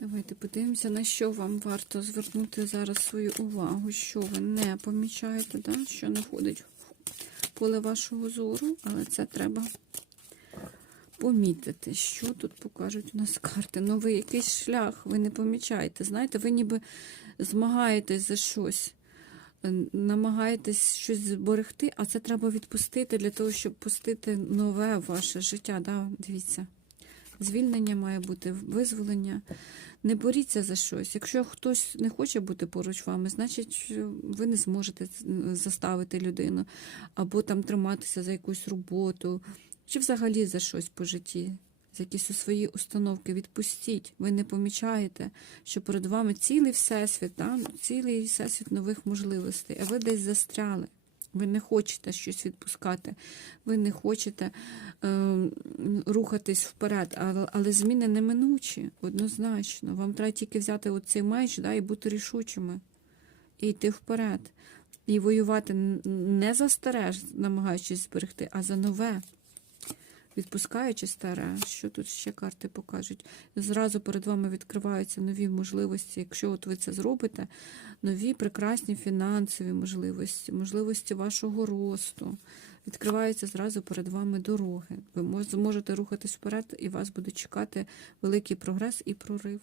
Давайте подивимося, на що вам варто звернути зараз свою увагу, що ви не помічаєте, да? що не входить в поле вашого зору, але це треба помітити, що тут покажуть у нас карти. Новий якийсь шлях, ви не помічаєте. Знаєте, ви ніби змагаєтесь за щось, намагаєтесь щось зберегти, а це треба відпустити для того, щоб пустити нове ваше життя. Да? Дивіться. Звільнення має бути, визволення. Не боріться за щось. Якщо хтось не хоче бути поруч вами, значить ви не зможете заставити людину або там триматися за якусь роботу, чи взагалі за щось по житті, за якісь у свої установки. Відпустіть. Ви не помічаєте, що перед вами цілий всесвіт, да? цілий всесвіт нових можливостей, а ви десь застряли. Ви не хочете щось відпускати, ви не хочете е, рухатись вперед, але, зміни неминучі, однозначно. Вам треба тільки взяти оцей меч да, і бути рішучими, і йти вперед. І воювати не за старе, намагаючись зберегти, а за нове. Відпускаючи старе, що тут ще карти покажуть, зразу перед вами відкриваються нові можливості. Якщо от ви це зробите, нові прекрасні фінансові можливості, можливості вашого росту. Відкриваються зразу перед вами дороги. Ви зможете рухатись вперед, і вас буде чекати великий прогрес і прорив.